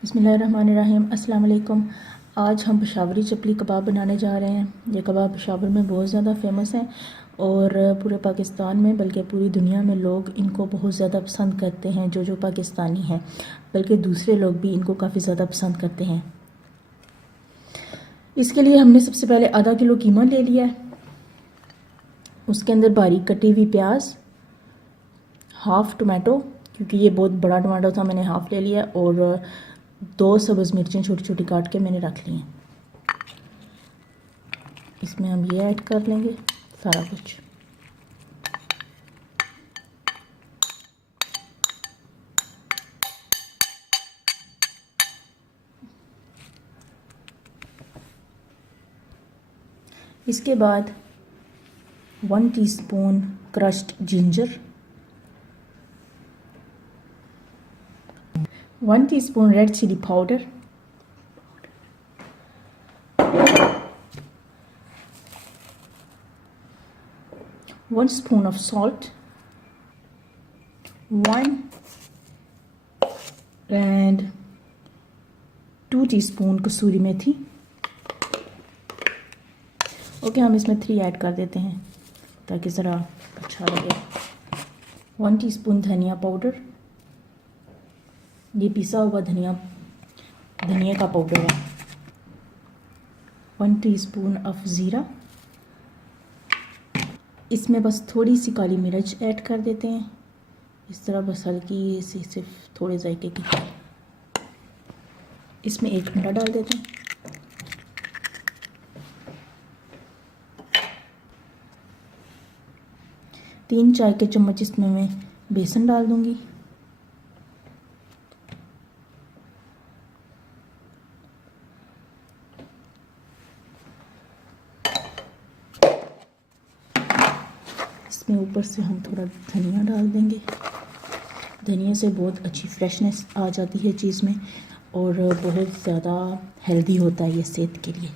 बिस्मिल्लाहिर्रहमानिर्रहीम। अस्सलाम वालेकुम। आज हम पेशावरी चपली कबाब बनाने जा रहे हैं। ये कबाब पेशावर में बहुत ज़्यादा फेमस है और पूरे पाकिस्तान में बल्कि पूरी दुनिया में लोग इनको बहुत ज़्यादा पसंद करते हैं। जो पाकिस्तानी हैं बल्कि दूसरे लोग भी इनको काफ़ी ज़्यादा पसंद करते हैं। इसके लिए हमने सबसे पहले आधा किलो कीमा ले लिया है। उसके अंदर बारीक कटी हुई प्याज, हाफ़ टमाटो, क्योंकि ये बहुत बड़ा टमाटो था मैंने हाफ़ ले लिया, और 2 सब्ज़ मिर्चें छोटी छोटी काट के मैंने रख ली हैं। इसमें हम ये ऐड कर लेंगे सारा कुछ। इसके बाद 1 teaspoon crushed ginger, 1 teaspoon red chili powder, 1 spoon of salt, 2 teaspoon kasuri methi. Okay, हम इसमें 3 ऐड कर देते हैं ताकि ज़रा अच्छा लगे। 1 टीस्पून धनिया पाउडर, ये पिसा हुआ धनिया का पाउडर है। 1 टीस्पून ऑफ ज़ीरा। इसमें बस थोड़ी सी काली मिर्च ऐड कर देते हैं, इस तरह बस हल्की सी, सिर्फ थोड़े जायके की। इसमें 1 अंडा डाल देते हैं। तीन चाय के चम्मच इसमें मैं बेसन डाल दूंगी। इसमें ऊपर से हम थोड़ा धनिया डाल देंगे। धनिया से बहुत अच्छी फ्रेशनेस आ जाती है चीज़ में और बहुत ज़्यादा हेल्दी होता है ये सेहत के लिए।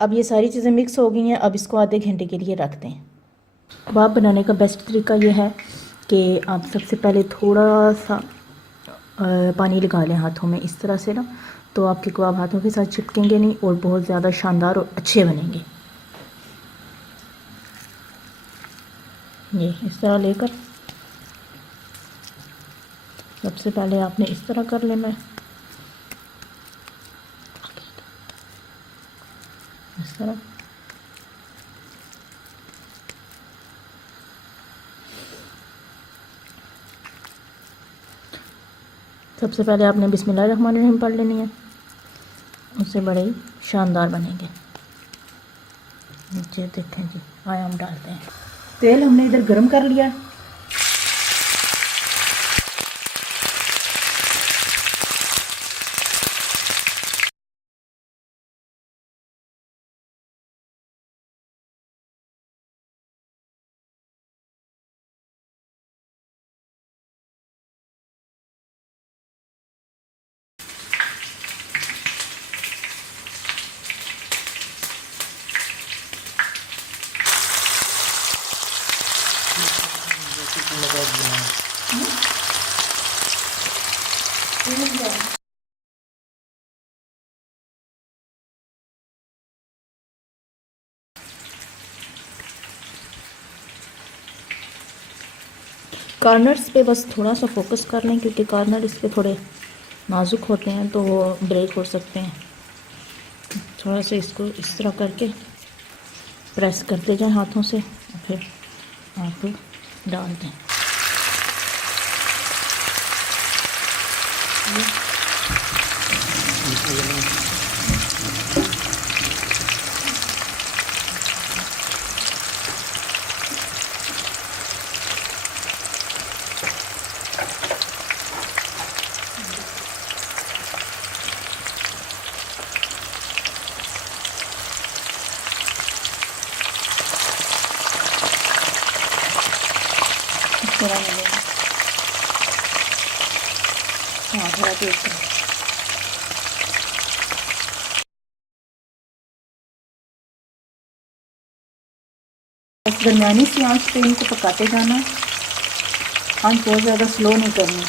अब ये सारी चीज़ें मिक्स हो गई हैं। अब इसको आधे घंटे के लिए रख दें। कबाब बनाने का बेस्ट तरीका ये है कि आप सबसे पहले थोड़ा सा पानी लगा लें हाथों में, इस तरह से ना, तो आपके कबाब हाथों के साथ चिपकेंगे नहीं और बहुत ज़्यादा शानदार और अच्छे बनेंगे। ये इस तरह लेकर सबसे पहले आपने इस तरह कर लेना है, इस तरह। सबसे पहले आपने बिस्मिल्लाहिर्रहमानिर्रहीम पढ़ लेनी है, उससे बड़े ही शानदार बनेंगे। नीचे देखें जी, आया हम डालते हैं। तेल हमने इधर गरम कर लिया है। कॉर्नर्स पे बस थोड़ा सा फोकस कर लें, क्योंकि कॉर्नर इस पे थोड़े नाजुक होते हैं तो वो ब्रेक हो सकते हैं। थोड़ा सा इसको इस तरह करके प्रेस करते जाएं हाथों से और फिर आप डाल दें। हाँ थोड़ा तेज करें। बस दरमियानी सी आंच पे इनको पकाते जाना, आंच बहुत ज़्यादा स्लो नहीं करनी।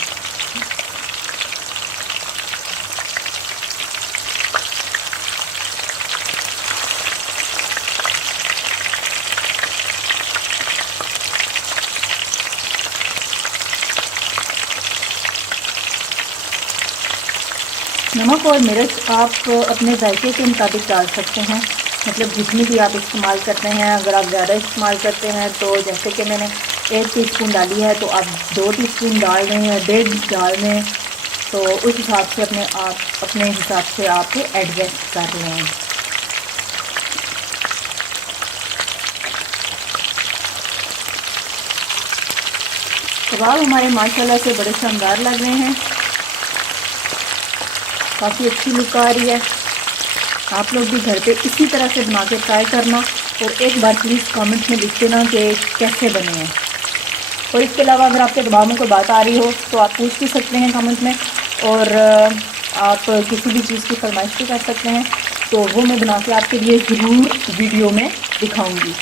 नमक और मिर्च आप अपने जायके के मुताबिक डाल सकते हैं, मतलब जितनी भी आप इस्तेमाल करते हैं। अगर आप ज़्यादा इस्तेमाल करते हैं तो जैसे कि मैंने 1 टीस्पून डाली है तो आप 2 टीस्पून डाल दें या 1.5 डाल दें, तो उस हिसाब से अपने हिसाब से आप एडजस्ट कर लें। कबाब हमारे माशाल्लाह से बड़े शानदार लग रहे हैं, काफ़ी अच्छी लुक आ रही है। आप लोग भी घर पे इसी तरह से बना के ट्राई करना और एक बार प्लीज़ कमेंट में लिख देना कि कैसे बने हैं। और इसके अलावा अगर आपके दिमाग में कोई बात आ रही हो तो आप पूछ भी सकते हैं कमेंट में, और आप किसी भी चीज़ की फरमाइश भी कर सकते हैं, तो वो मैं बना के आपके लिए ज़रूर वीडियो में दिखाऊँगी।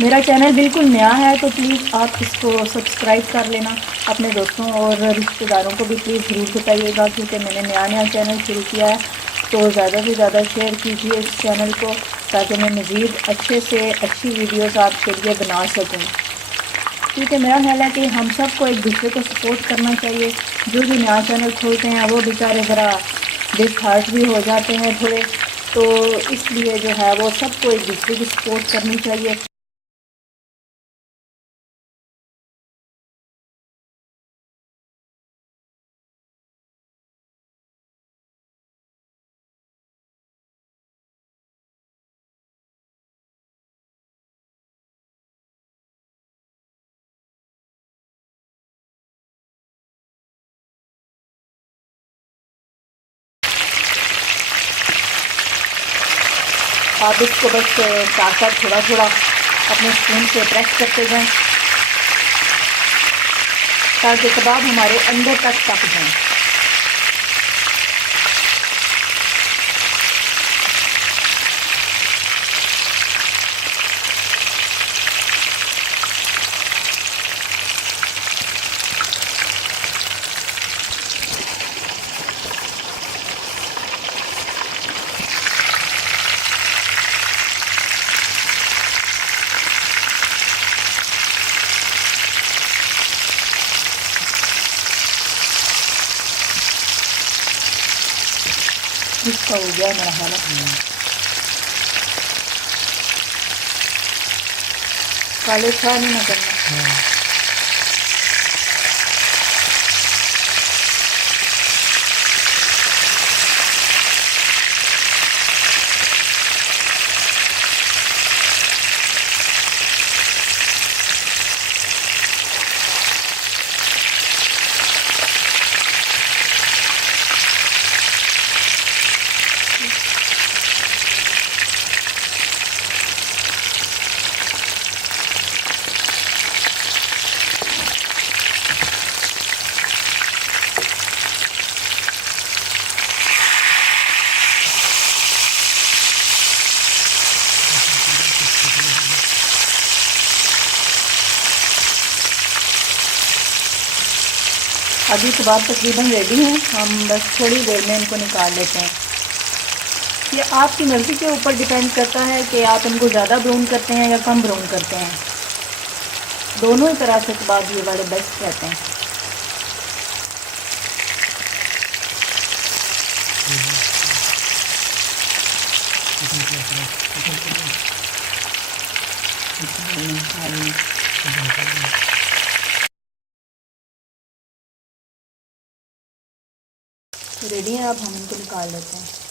मेरा चैनल बिल्कुल नया है तो प्लीज़ आप इसको सब्सक्राइब कर लेना। अपने दोस्तों और रिश्तेदारों को भी प्लीज़ ज़रूर बताइएगा, क्योंकि मैंने नया चैनल शुरू किया है। तो ज़्यादा से ज़्यादा शेयर कीजिए इस चैनल को, ताकि मैं मज़ीद अच्छे से अच्छी वीडियोस आपके लिए बना सकूं। क्योंकि मेरा ख्याल है कि हम सबको एक दूसरे को सपोर्ट करना चाहिए। जो भी नया चैनल खोलते हैं वो बेचारे ज़रा डिसहार्ट भी हो जाते हैं थोड़े, तो इसलिए जो है वो सबको एक दूसरे की सपोर्ट करनी चाहिए। आप इसको बस साथ साथ थोड़ा थोड़ा अपने स्पून से प्रेस करते जाएं, ताकि कबाब हमारे अंदर तक पक जाएं। इसका हो गया मेरा हालत। काले छा नहीं ना करना। अभी कबाब तकरीबन रेडी हैं, हम बस थोड़ी देर में इनको निकाल लेते हैं। ये आपकी मर्ज़ी के ऊपर डिपेंड करता है कि आप इनको ज़्यादा ब्राउन करते हैं या कम ब्राउन करते हैं। दोनों ही तरह से कबाब ये वाले बेस्ट रहते हैं। रेडी है, अब हम इनको निकाल लेते हैं।